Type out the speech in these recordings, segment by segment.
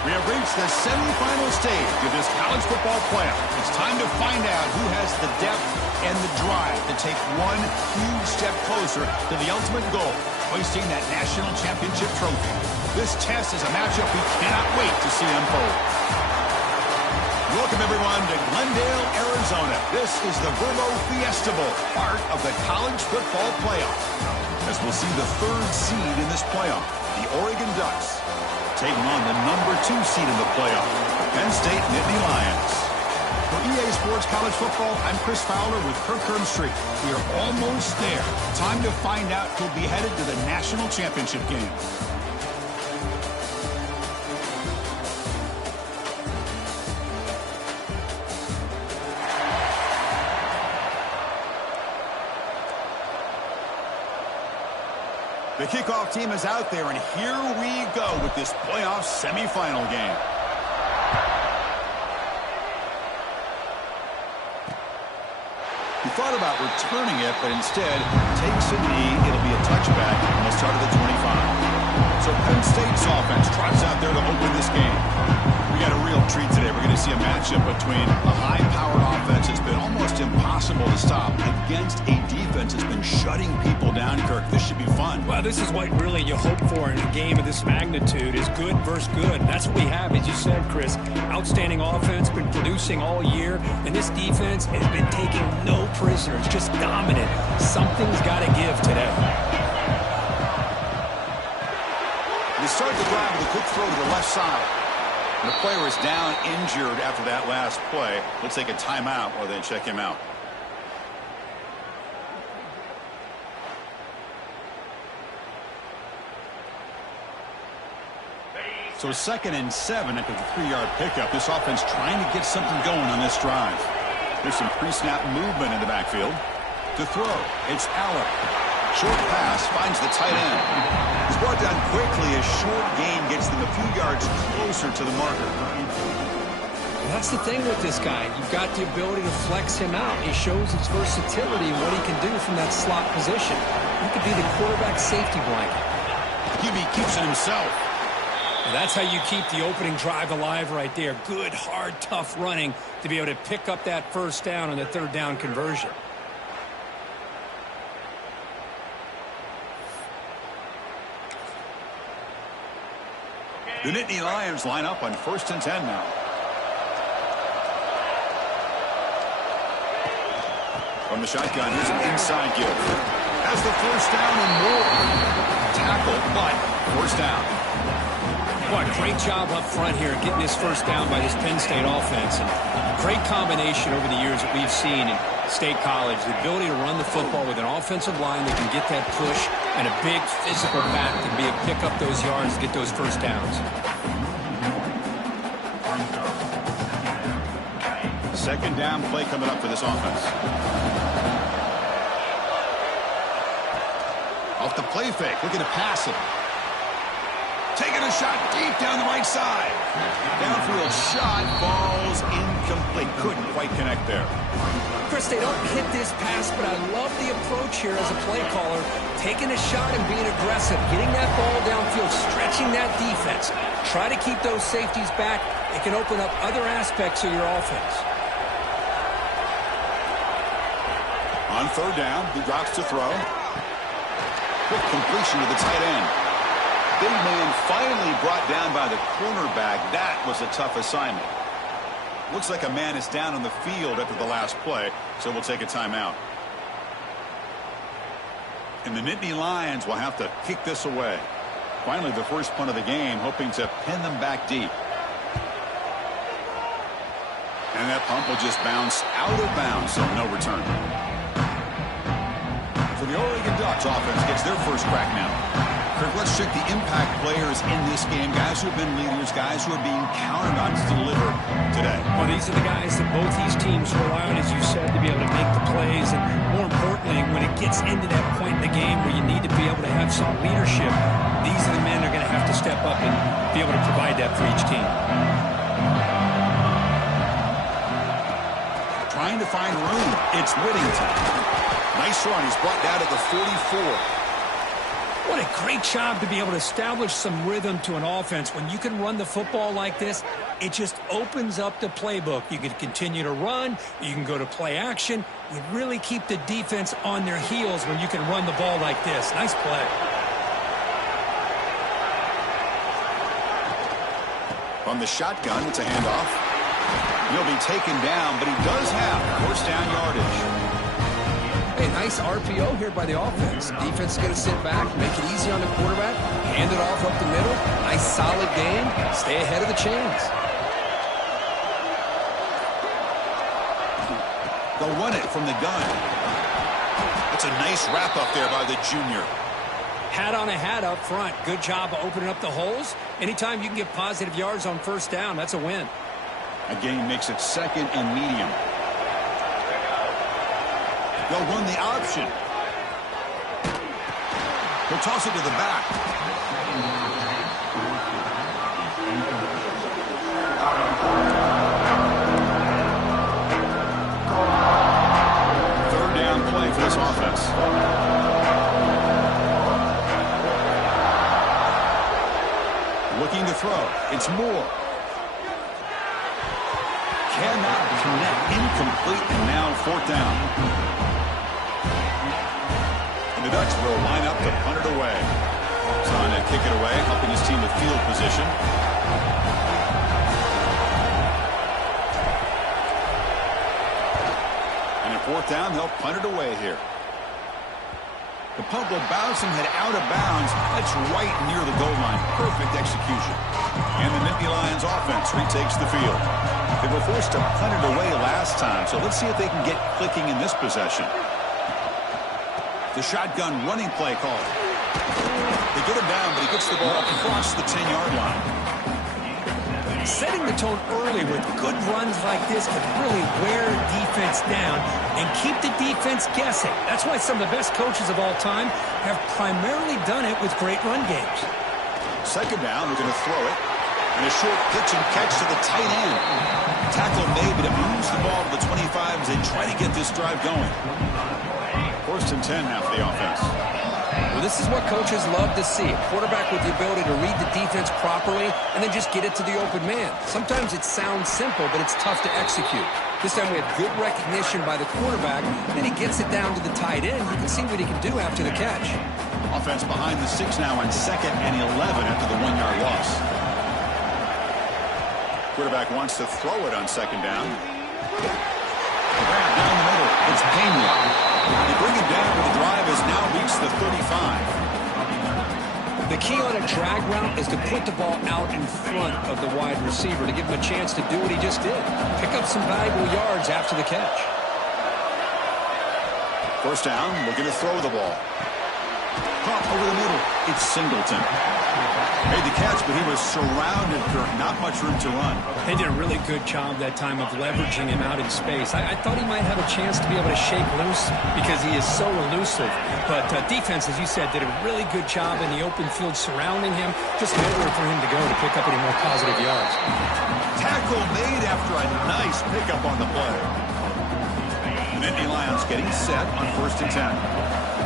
We have reached the semifinal stage of this college football playoff. It's time to find out who has the depth and the drive to take one huge step closer to the ultimate goal, hoisting that national championship trophy. This test is a matchup we cannot wait to see unfold. Welcome, everyone, to Glendale, Arizona. This is the Fiesta Bowl, part of the college football playoff. As we'll see the third seed in this playoff, the Oregon Ducks, taking on the number 2 seed in the playoff, Penn State Nittany Lions. For EA Sports College Football, I'm Chris Fowler with Kirk Street. We are almost there. Time to find out who'll be headed to the national championship game. The kickoff team is out there, and here we go with this playoff semifinal game. He thought about returning it, but instead takes a knee. It'll be a touchback, and they'll start at the 25. So Penn State's offense trots out there to open this game. We got a real treat today. We're going to see a matchup between a high-powered offense that's been almost impossible to stop against a defense that's been shutting people down, Kirk. This should be fun. Well, this is what really you hope for in a game of this magnitude is good versus good. And that's what we have, as you said, Chris. Outstanding offense, been producing all year, and this defense has been taking no prisoners, just dominant. Something's got to give today. They start the drive with a quick throw to the left side. And the player is down injured after that last play. Looks like a timeout or they check him out. So 2nd and 7 after the 3-yard pickup. This offense trying to get something going on this drive. There's some pre-snap movement in the backfield. To throw, it's Allen. Short pass finds the tight end. He's brought down quickly. A short gain gets them a few yards closer to the marker. That's the thing with this guy. You've got the ability to flex him out. He shows his versatility and what he can do from that slot position. He could be the quarterback safety blanket. QB keeps it himself. And that's how you keep the opening drive alive right there. Good, hard, tough running to be able to pick up that first down on the 3rd down conversion. The Nittany Lions line up on 1st and 10 now. From the shotgun, here's an inside give. Has the first down and more. Tackle, but first down. What a great job up front here getting this first down by this Penn State offense. And great combination over the years that we've seen in State College. The ability to run the football with an offensive line that can get that push and a big physical back to be able to pick up those yards to get those first downs. 2nd down play coming up for this offense. Off the play fake, looking to pass it. Taking a shot deep down the right side. Downfield shot, falls incomplete. Couldn't quite connect there. Chris, they don't hit this pass, but I love the approach here as a play caller. Taking a shot and being aggressive. Getting that ball downfield, stretching that defense. Try to keep those safeties back. It can open up other aspects of your offense. On 3rd down, he drops to throw. Quick completion to the tight end. Big man finally brought down by the cornerback. That was a tough assignment. Looks like a man is down on the field after the last play, so we'll take a timeout. And the Nittany Lions will have to kick this away. Finally, the first punt of the game, hoping to pin them back deep. And that punt will just bounce out of bounds, so no return. So the Oregon Ducks offense gets their first crack now. Kirk, let's check the impact players in this game. Guys who have been leaders, guys who are being counted on to deliver today. Well, these are the guys that both these teams rely on, as you said, to be able to make the plays. And more importantly, when it gets into that point in the game where you need to be able to have some leadership, these are the men that are going to have to step up and be able to provide that for each team. Trying to find room. It's Whittington. Nice run. He's brought down to the 44. What a great job to be able to establish some rhythm to an offense. When you can run the football like this, it just opens up the playbook. You can continue to run. You can go to play action. You really keep the defense on their heels when you can run the ball like this. Nice play. From the shotgun, it's a handoff. He'll be taken down, but he does have first down yardage. Hey, nice RPO here by the offense. Defense is going to sit back, make it easy on the quarterback, hand it off up the middle. Nice solid game. Stay ahead of the chains. They'll run it from the gun. It's a nice wrap up there by the junior. Hat on a hat up front. Good job of opening up the holes. Anytime you can get positive yards on first down, that's a win. Again, makes it second and medium. They'll run the option. He'll toss it to the back. Third down play for this offense. Looking to throw. It's Moore. Cannot connect. Incomplete, and now fourth down. The Ducks will line up to punt it away. Trying to kick it away, helping his team with field position. And at fourth down, they'll punt it away here. The punt will bounce and head out of bounds. That's right near the goal line. Perfect execution. And the Nittany Lions offense retakes the field. They were forced to punt it away last time, so let's see if they can get clicking in this possession. The shotgun running play call. They get him down, but he gets the ball across the 10-yard line. Setting the tone early with good runs like this can really wear defense down and keep the defense guessing. That's why some of the best coaches of all time have primarily done it with great run games. Second down, they're going to throw it. And a short pitch and catch to the tight end. Tackle made, but it moves the ball to the 25 as they try to get this drive going. First and 10 now for the offense. Well, this is what coaches love to see. A quarterback with the ability to read the defense properly and then just get it to the open man. Sometimes it sounds simple, but it's tough to execute. This time we have good recognition by the quarterback, and he gets it down to the tight end. You can see what he can do after the catch. Offense behind the 6 now on 2nd and 11 after the 1-yard loss. Quarterback wants to throw it on second down. Grab down the middle. It's Pena. They bring him down, but the drive has now reached the 35. The key on a drag route is to put the ball out in front of the wide receiver to give him a chance to do what he just did. Pick up some valuable yards after the catch. First down, looking to throw the ball. Pump over the middle. It's Singleton. Made the catch, but he was surrounded, Kirk. Not much room to run. They did a really good job that time of leveraging him out in space. I thought he might have a chance to be able to shake loose because he is so elusive. But defense, as you said, did a really good job in the open field surrounding him. Just nowhere for him to go to pick up any more positive yards. Tackle made after a nice pickup on the play. Nittany Lions getting set on first and 10.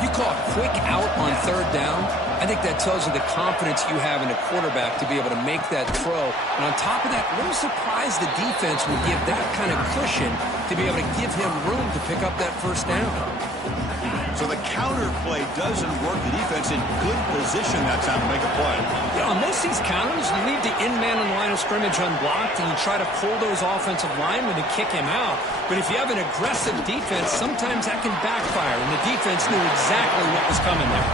You call a quick out on third down. I think that tells you the confidence you have in a quarterback to be able to make that throw. And on top of that, a little surprised the defense would give that kind of cushion to be able to give him room to pick up that first down. So the counter play doesn't work. The defense in good position that time to make a play. Yeah, on most of these counters, you leave the in-man on the line of scrimmage unblocked, and you try to pull those offensive linemen to kick him out. But if you have an aggressive defense, sometimes that can backfire, and the defense knew exactly what was coming there.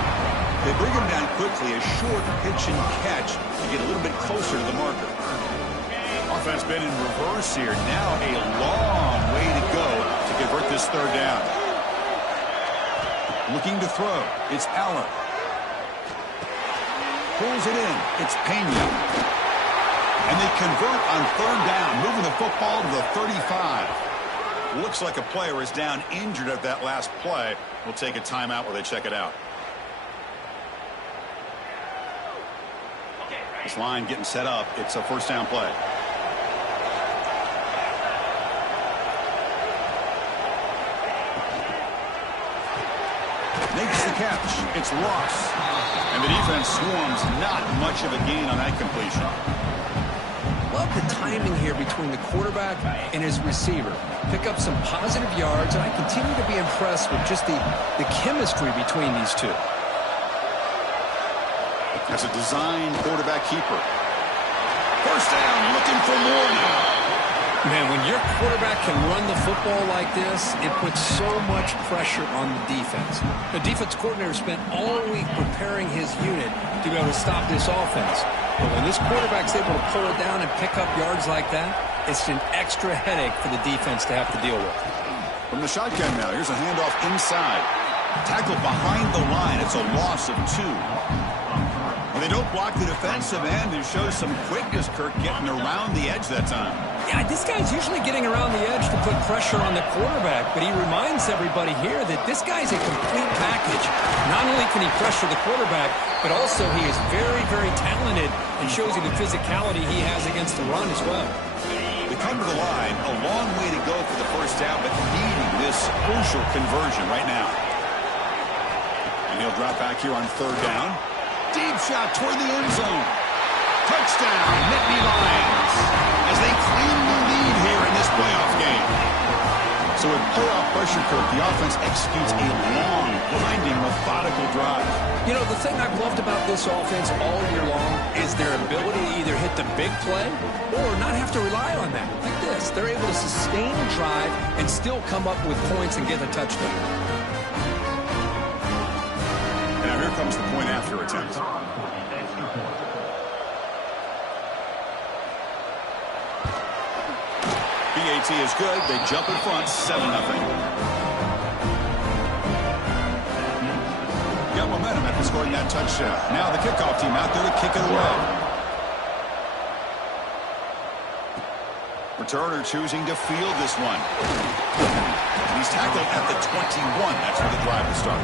They bring him down quickly, a short pitch and catch to get a little bit closer to the marker. Offense been in reverse here. Now a long way to go to convert this third down. Looking to throw. It's Allen. Pulls it in. It's Pena. And they convert on third down, moving the football to the 35. Looks like a player is down injured at that last play. We'll take a timeout while they check it out. This line getting set up. It's a first down play. Makes the catch. It's Ross. And the defense swarms. Not much of a gain on that completion. Love the timing here between the quarterback and his receiver. Pick up some positive yards, and I continue to be impressed with just the chemistry between these two. That's a design quarterback keeper. First down, looking for more now. Man, when your quarterback can run the football like this, it puts so much pressure on the defense. The defense coordinator spent all week preparing his unit to be able to stop this offense. But when this quarterback's able to pull it down and pick up yards like that, it's an extra headache for the defense to have to deal with. From the shotgun now, here's a handoff inside. Tackled behind the line. It's a loss of 2. When they don't block the defensive end, it shows some quickness, Kirk, getting around the edge that time. Yeah, this guy's usually getting around the edge to put pressure on the quarterback, but he reminds everybody here that this guy's a complete package. Not only can he pressure the quarterback, but also he is very, very talented and shows you the physicality he has against the run as well. They come to the line, a long way to go for the first down, but needing this crucial conversion right now. And he'll drop back here on 3rd down. Deep shot toward the end zone. Touchdown, Nittany Lions, as they claim the lead here in this playoff game. So with playoff pressure, Kirk, the offense executes a long, blinding, methodical drive. You know, the thing I've loved about this offense all year long is their ability to either hit the big play or not have to rely on that. Like this, they're able to sustain a drive and still come up with points and get a touchdown. And now here comes the point after attempt. BAT is good. They jump in front, 7-0. Got momentum after scoring that touchdown. Now the kickoff team out there to kick it away. Returner choosing to field this one. He's tackled at the 21. That's where the drive will start.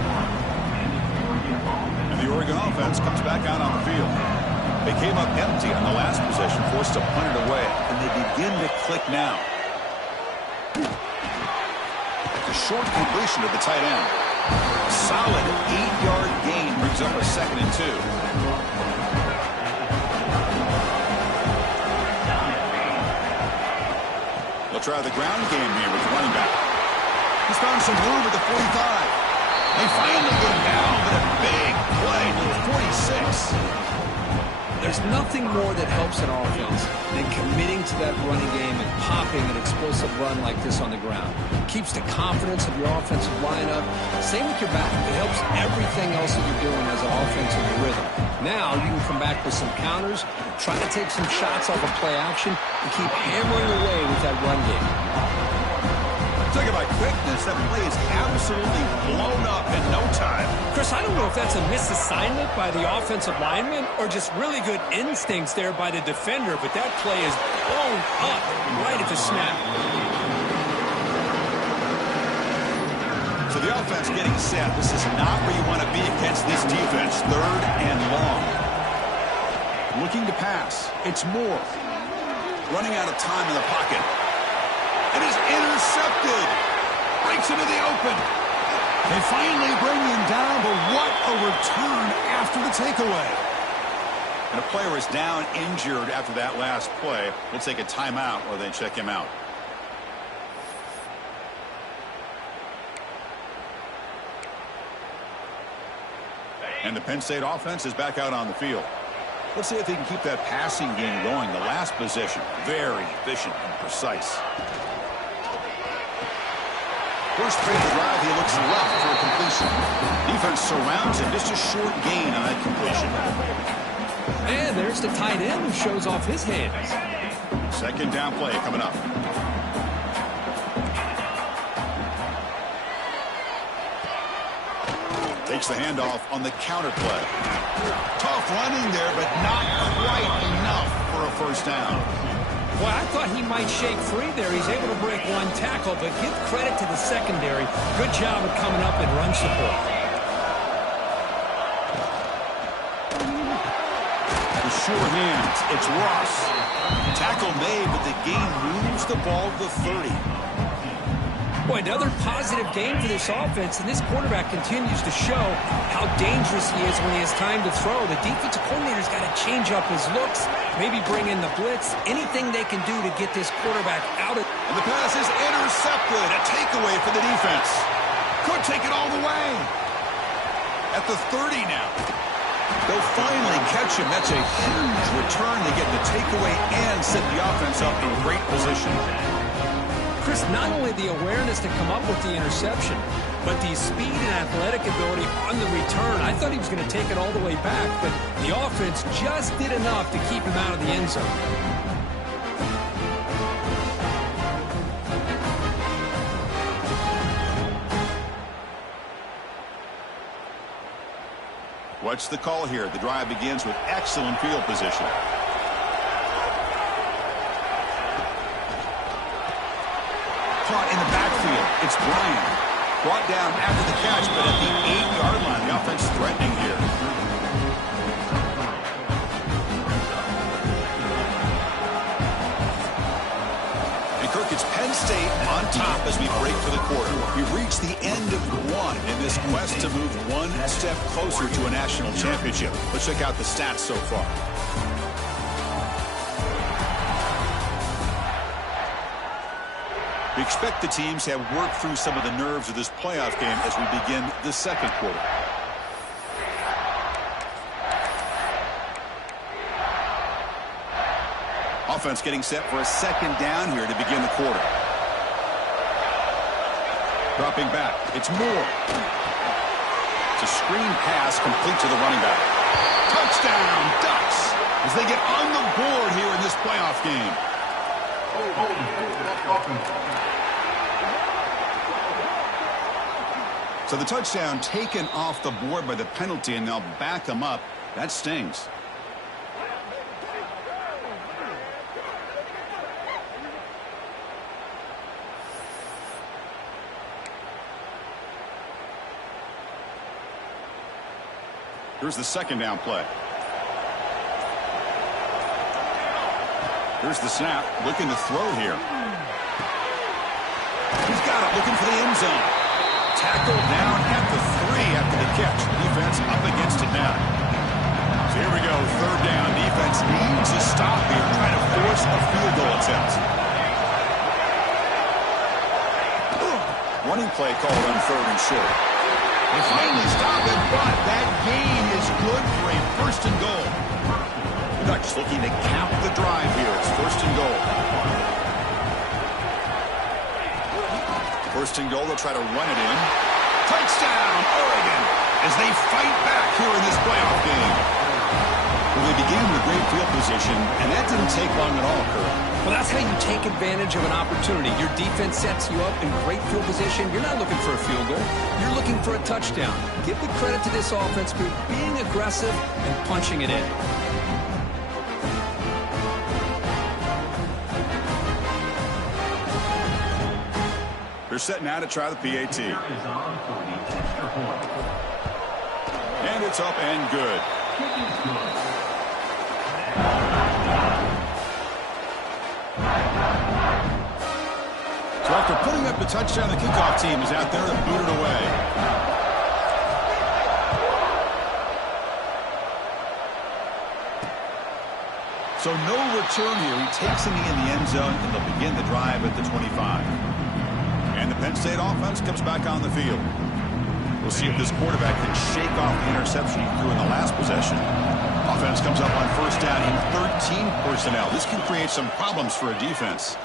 And the Oregon offense comes back out on the field. They came up empty on the last possession, forced to punt it away, and they begin to click now. A short completion to the tight end. A solid 8-yard gain brings up a 2nd and 2. They'll try the ground game here with the running back. He's found some room at the 45. They finally get him down, but a big play to the 46. There's nothing more that helps an offense than committing to that running game and popping an explosive run like this on the ground. It keeps the confidence of your offensive lineup. Same with your back. It helps everything else that you're doing as an offense in your rhythm. Now you can come back with some counters, try to take some shots off of play action, and keep hammering away with that run game. Talking about quickness, that play is absolutely blown up in no time. Chris, I don't know if that's a misassignment by the offensive lineman or just really good instincts there by the defender, but that play is blown up right at the snap. So the offense getting set. This is not where you want to be against this defense. 3rd and long. Looking to pass. It's Moore. Running out of time in the pocket. It is intercepted. Breaks into the open. They finally bring him down, but what a return after the takeaway. And a player is down injured after that last play. We'll take a timeout while they check him out. And the Penn State offense is back out on the field. Let's see if they can keep that passing game going. The last possession, very efficient and precise. First play of the drive, he looks left for a completion. Defense surrounds him. Just a short gain on that completion. And there's the tight end who shows off his hands. 2nd down play coming up. Takes the handoff on the counter play. Tough running there, but not quite enough for a first down. Well, I thought he might shake free there. He's able to break one tackle, but give credit to the secondary. Good job of coming up and run support. The sure hands. It's Ross. Tackle made, but the game moves the ball to the 30. Boy, another positive game for this offense, and this quarterback continues to show how dangerous he is when he has time to throw. The defensive coordinator's got to change up his looks, maybe bring in the blitz, anything they can do to get this quarterback out of... And the pass is intercepted. A takeaway for the defense. Could take it all the way. At the 30 now. They'll finally catch him. That's a huge return to get the takeaway and set the offense up in great position. Chris, not only the awareness to come up with the interception, but the speed and athletic ability on the return. I thought he was going to take it all the way back, but the offense just did enough to keep him out of the end zone. What's the call here? The drive begins with excellent field position. Caught in the backfield. It's Bryant. Brought down after the catch, but at the 8-yard line, the offense threatening here. And Kirk, it's Penn State on top as we break for the quarter. We've reached the end of one in this quest to move one step closer to a national championship. Let's check out the stats so far. We expect the teams to have worked through some of the nerves of this playoff game as we begin the second quarter. Offense getting set for a second down here to begin the quarter. Dropping back. It's Moore. It's a screen pass complete to the running back. Touchdown, Ducks, as they get on the board here in this playoff game. So the touchdown taken off the board by the penalty, and they'll back them up. That stings. Here's the second down play. Here's the snap. Looking to throw here. He's got it. Looking for the end zone. Tackled down at the 3 after the catch. Defense up against it now. So here we go. Third down. Defense needs a stop here. Trying to force a field goal attempt. Running play called on 3rd and short. They finally stop it, but that gain is good for a 1st and goal. The Ducks looking to cap the drive here. It's 1st and goal. 1st and goal, they'll try to run it in. Touchdown, Oregon, as they fight back here in this playoff game. Well, they began with great field position, and that didn't take long at all, Kurt. Well, that's how you take advantage of an opportunity. Your defense sets you up in great field position. You're not looking for a field goal. You're looking for a touchdown. Give the credit to this offense for being aggressive and punching it in. They're set now to try the PAT. And it's up and good. So after putting up the touchdown, the kickoff team is out there to boot it away. So no return here. He takes a knee in the end zone, and they'll begin the drive at the 25. And the Penn State offense comes back on the field. We'll see if this quarterback can shake off the interception he threw in the last possession. Offense comes up on 1st down in 13 personnel. This can create some problems for a defense.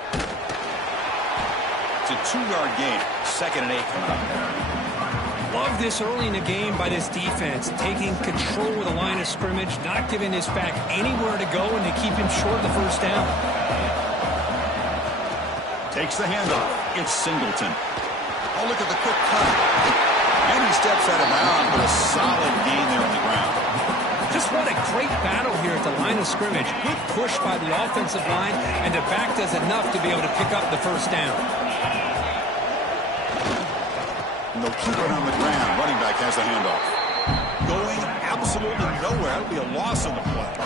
It's a 2-yard gain. 2nd and 8 coming up. Love this early in the game by this defense, taking control of the line of scrimmage, not giving this back anywhere to go, and they keep him short of the 1st down. Takes the handoff. It's Singleton. Oh, look at the quick cut. And he steps out of bounds, but a solid gain there on the ground. Just what a great battle here at the line of scrimmage. Good push by the offensive line, and the back does enough to be able to pick up the 1st down. And they'll keep it on the ground. Running back has the handoff. Going absolutely nowhere. That'll be a loss on the play.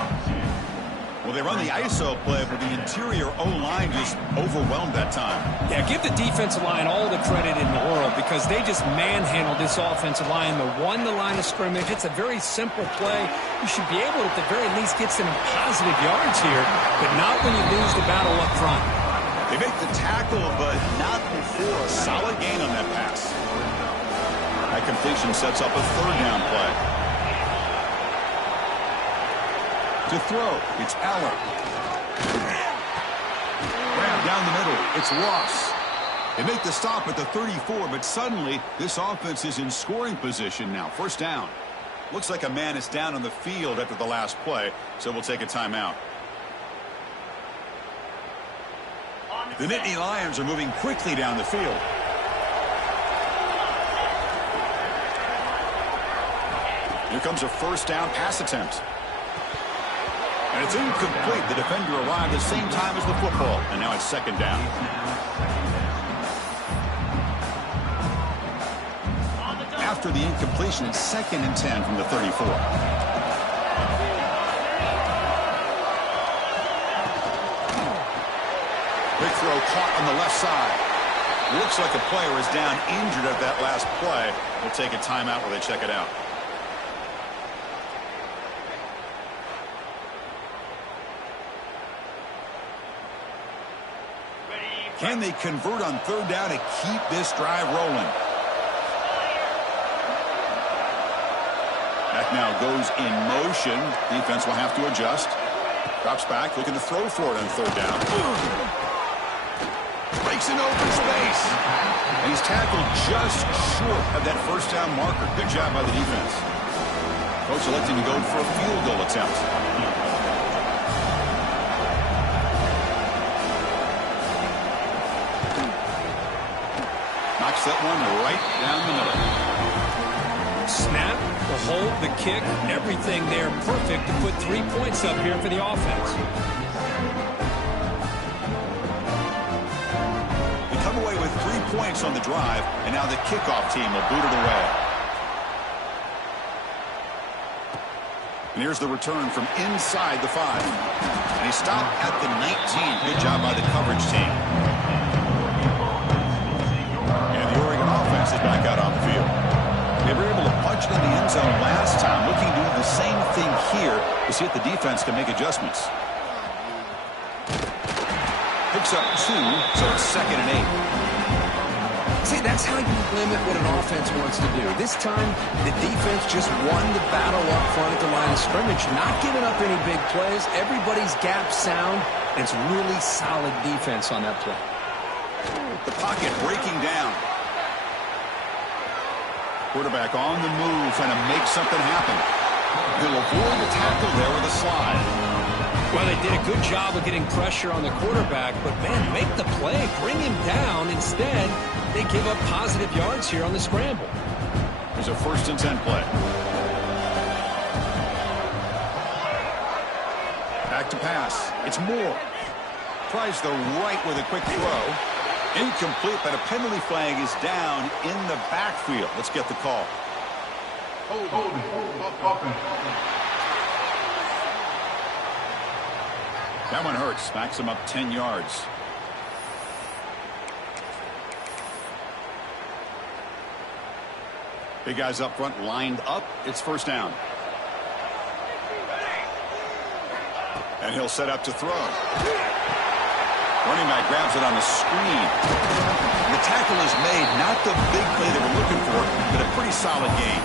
Well, they run the ISO play, but the interior O-line just overwhelmed that time. Yeah, give the defensive line all the credit in the world because they just manhandled this offensive line. They won the line of scrimmage. It's a very simple play. You should be able to, at the very least, get some positive yards here, but not when you lose the battle up front. They make the tackle, but not before. A solid gain on that pass. That completion sets up a third down play. To throw, it's Aller. Ran down the middle, it's Ross. They make the stop at the 34, but suddenly this offense is in scoring position now. First down. Looks like a man is down on the field after the last play, so we'll take a timeout. The Nittany Lions are moving quickly down the field. Here comes a first down pass attempt. And it's incomplete. The defender arrived at the same time as the football. And now it's second down. After the incompletion, it's 2nd and 10 from the 34. Big throw caught on the left side. Looks like a player is down injured at that last play. We'll take a timeout while they check it out. Can they convert on third down to keep this drive rolling? That now goes in motion. Defense will have to adjust. Drops back, looking to throw for it on third down. Breaks in open space. And he's tackled just short of that first down marker. Good job by the defense. Coach electing to go for a field goal attempt. That one right down the middle. Snap, the hold, the kick, and everything there perfect to put 3 points up here for the offense. They come away with 3 points on the drive, and now the kickoff team will boot it away. And here's the return from inside the 5. And he stopped at the 19. Good job by the coverage team. Is back out on the field. They were able to punch it in the end zone last time, looking to do the same thing here to see if the defense can make adjustments. Picks up 2, so it's 2nd and 8. See, that's how you limit what an offense wants to do. This time, the defense just won the battle up front at the line of scrimmage, not giving up any big plays. Everybody's gap sound, and it's really solid defense on that play. The pocket breaking down. Quarterback on the move, trying to make something happen. He'll avoid the tackle there with a slide. Well, they did a good job of getting pressure on the quarterback, but, man, make the play, bring him down. Instead, they give up positive yards here on the scramble. There's a 1st and 10 play. Back to pass. It's Moore. Tries the right with a quick throw. Incomplete, but a penalty flag is down in the backfield. Let's get the call. That one hurts. Backs him up 10 yards. Big guys up front lined up. It's first down. And he'll set up to throw. Running back grabs it on the screen. The tackle is made. Not the big play they were looking for, but a pretty solid game.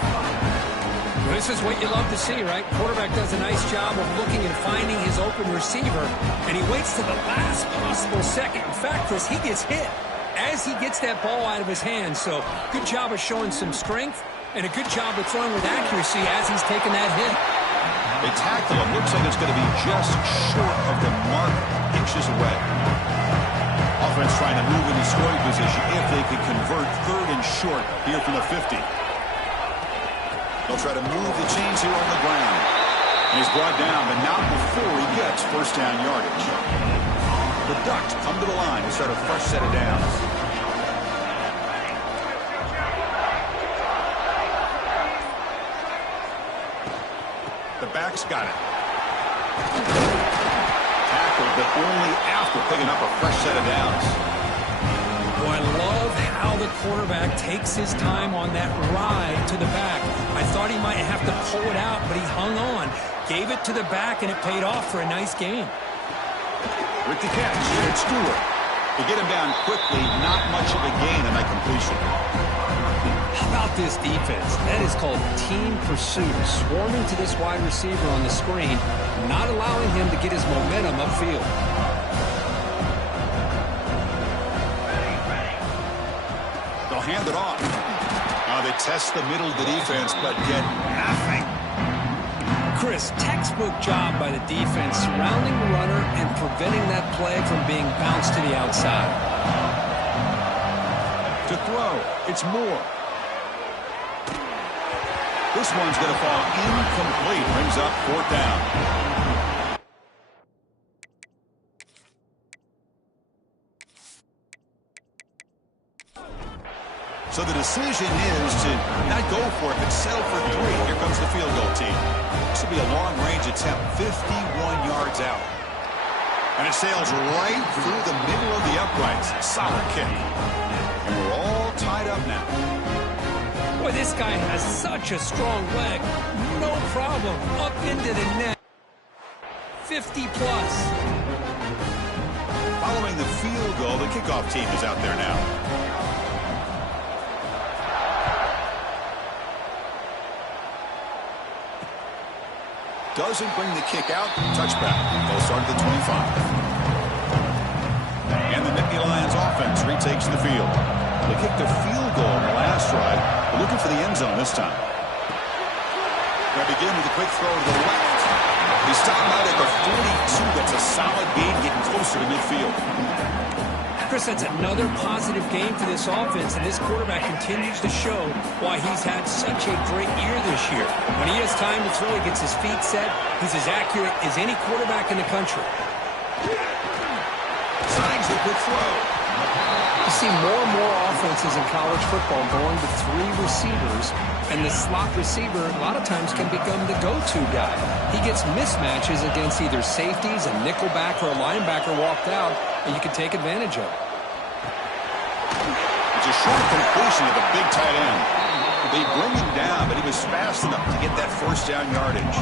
Well, this is what you love to see, right? Quarterback does a nice job of looking and finding his open receiver, and he waits to the last possible second. In fact, Chris, he gets hit as he gets that ball out of his hands. So good job of showing some strength and a good job of throwing with accuracy as he's taking that hit. They tackle him. Looks like it's going to be just short of the mark, inches away. Offense trying to move into scoring position if they could convert 3rd and short here from the 50. They'll try to move the chains here on the ground. And he's brought down, but not before he gets first down yardage. The Ducks come to the line to start a fresh set of downs. The back's got it. tackle, but only after picking up a fresh set of downs. Well, I love how the quarterback takes his time on that ride to the back. I thought he might have to pull it out, but he hung on, gave it to the back, and it paid off for a nice game. With the catch, it's Stewart. To get him down quickly, not much of a gain on that completion. How about this defense? That is called team pursuit. Swarming to this wide receiver on the screen, not allowing him to get his momentum upfield. They'll hand it off. Now they test the middle of the defense, but get nothing. Chris, textbook job by the defense surrounding the runner and preventing that play from being bounced to the outside. To throw, it's Moore. This one's going to fall incomplete. Brings up 4th down. So the decision is to not go for it, but settle for 3. Here comes the field goal team. This will be a long-range attempt, 51 yards out. And it sails right through the middle of the uprights. Solid kick. And we're all tied up now. Boy, this guy has such a strong leg. No problem. Up into the net. 50-plus. Following the field goal, the kickoff team is out there now. Doesn't bring the kick out. Touchback. They'll start at the 25. And the Nittany Lions offense retakes the field. They kicked a field goal in the last drive. They're looking for the end zone this time. They begin with a quick throw to the left. He stopped out at the 42. That's a solid gain, getting closer to midfield. Chris, that's another positive game for this offense, and this quarterback continues to show why he's had such a great year this year. When he has time to throw, he gets his feet set. He's as accurate as any quarterback in the country. Signs the quick throw. You see more and more offenses in college football going to 3 receivers, and the slot receiver a lot of times can become the go-to guy. He gets mismatches against either safeties, a nickelback, or a linebacker walked out, and you can take advantage of it. It's a short completion of the big tight end. They bring him down, but he was fast enough to get that 1st down yardage.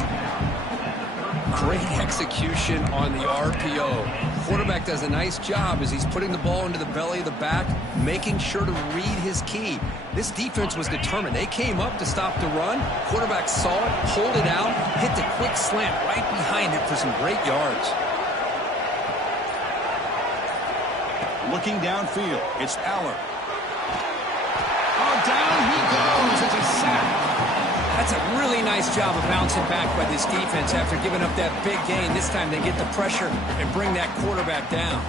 Great execution on the RPO. Quarterback does a nice job as he's putting the ball into the belly of the back, making sure to read his key. This defense was determined. They came up to stop the run. Quarterback saw it, pulled it out, hit the quick slant right behind it for some great yards. Looking downfield, it's Aller. Oh, down he goes. It's a sack. That's a really nice job of bouncing back by this defense after giving up that big gain. This time they get the pressure and bring that quarterback down.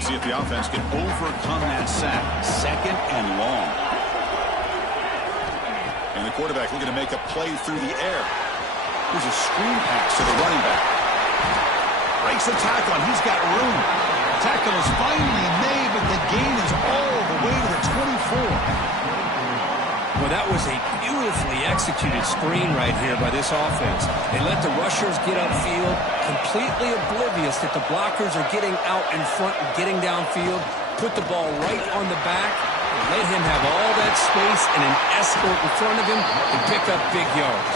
See if the offense can overcome that sack. 2nd and long. And the quarterback looking to make a play through the air. Here's a screen pass to the running back. Breaks the tackle, and he's got room. Tackle is finally made, but the gain is all the way to the 24. Well, that was a beautifully executed screen right here by this offense. They let the rushers get upfield, completely oblivious that the blockers are getting out in front and getting downfield, put the ball right on the back, and let him have all that space and an escort in front of him and pick up big yards.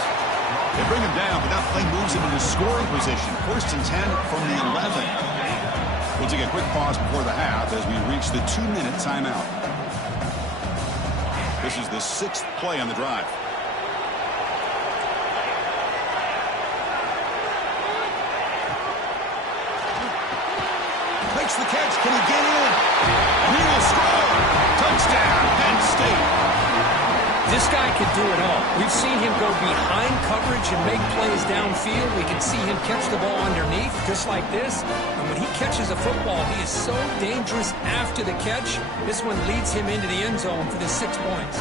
They bring him down, but that play moves him into scoring position. 1st and 10 from the 11. We'll take a quick pause before the half as we reach the 2-minute timeout. This is the 6th play on the drive. Makes the catch. Can he get in? And he will score. Touchdown, Penn State. This guy can do it all. We've seen him go behind coverage and make plays downfield. We can see him catch the ball underneath, just like this. And when he catches a football, he is so dangerous after the catch. This one leads him into the end zone for the 6 points.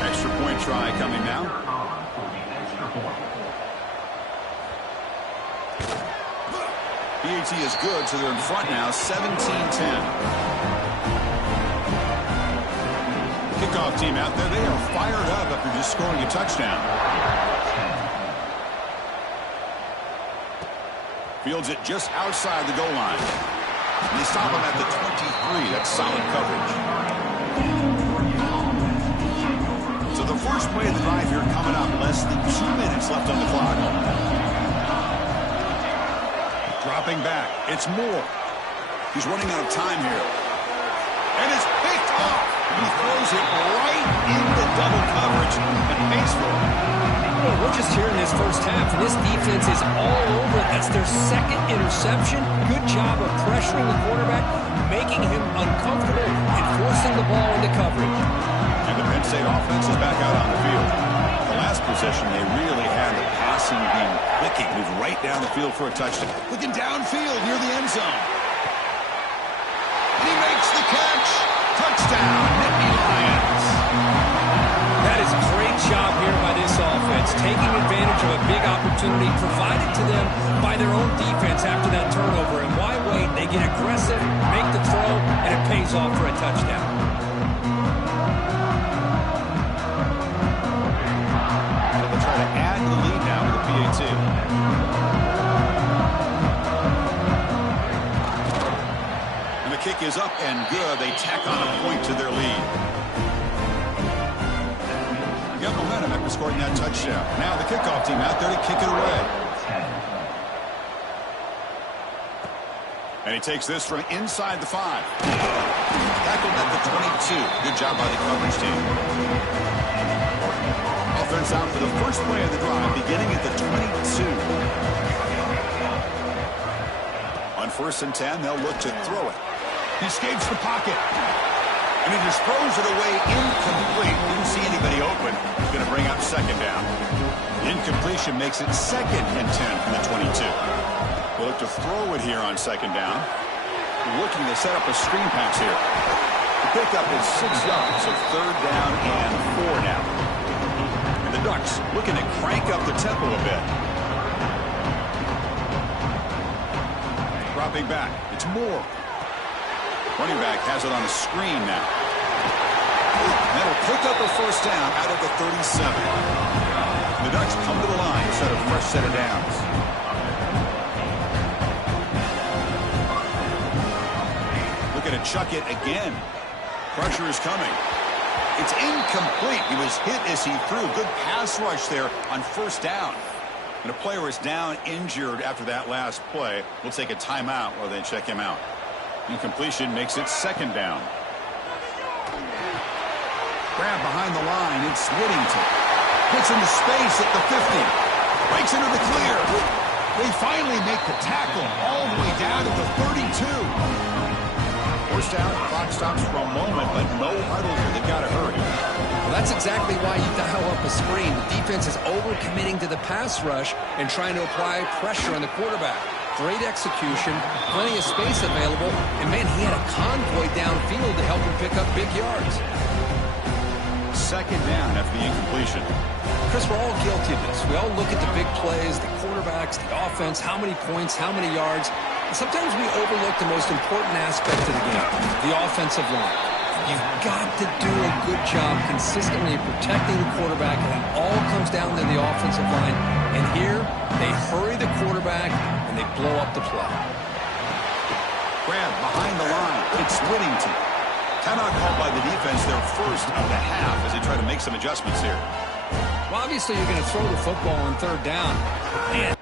Extra point try coming now. PAT is good, so they're in front now, 17-10. Kickoff kickoff team out there, they are fired up after just scoring a touchdown. Fields it just outside the goal line. And they stop him at the 23. That's solid coverage. So the first play of the drive here coming up. Less than 2 minutes left on the clock. Dropping back. It's Moore. He's running out of time here. And it's picked off. He throws it right into double coverage and pays for it. Well, we're just here in this first half, and this defense is all over it. That's their second interception. Good job of pressuring the quarterback, making him uncomfortable, and forcing the ball into coverage. And the Penn State offense is back out on the field. The last possession, they really had the passing game clicking. Moved right down the field for a touchdown. Looking downfield near the end zone. He makes the catch. Touchdown, Nittany Lions. That is a great job here by this offense, taking advantage of a big opportunity provided to them by their own defense after that turnover. And why wait? They get aggressive, make the throw, and it pays off for a touchdown. They'll try to add to the lead now with the PAT. And the kick is up and good. They tack on a point to their lead. Got momentum after scoring that touchdown. Now the kickoff team out there to kick it away. And he takes this from inside the 5. Tackled at the 22. Good job by the coverage team. Offense out for the first play of the drive, beginning at the 22. On 1st and 10, they'll look to throw it. He escapes the pocket. And he just throws it away incomplete. Didn't see anybody open. He's going to bring up second down. The incompletion makes it 2nd and 10 from the 22. We'll look to throw it here on 2nd down. Looking to set up a screen pass here. The pickup is 6 yards, so 3rd down and 4 now. And the Ducks looking to crank up the tempo a bit. Dropping back. It's Moore. Running back has it on a screen now. That'll pick up a 1st down out of the 37. The Ducks come to the line, set a fresh set of downs. Looking to chuck it again. Pressure is coming. It's incomplete. He was hit as he threw. Good pass rush there on 1st down. And a player is down injured after that last play. We'll take a timeout while they check him out. Incompletion makes it 2nd down. Grab behind the line. It's Whittington. Gets into space at the 50. Breaks into the clear. They finally make the tackle all the way down to the 32. Forced out. Clock stops for a moment, but no huddle here. They've got to hurry. Well, that's exactly why you dial up a screen. The defense is overcommitting to the pass rush and trying to apply pressure on the quarterback. Great execution, plenty of space available, and man, he had a convoy downfield to help him pick up big yards. 2nd down after the incompletion. Chris, we're all guilty of this. We all look at the big plays, the quarterbacks, the offense, how many points, how many yards. And sometimes we overlook the most important aspect of the game, the offensive line. You've got to do a good job consistently protecting the quarterback, and it all comes down to the offensive line. And here, they hurry the quarterback, and they blow up the play. Grab behind the line. It's Whittington. Timeout called by the defense, their first of the half, as they try to make some adjustments here. Well, obviously, you're going to throw the football on 3rd down. Man,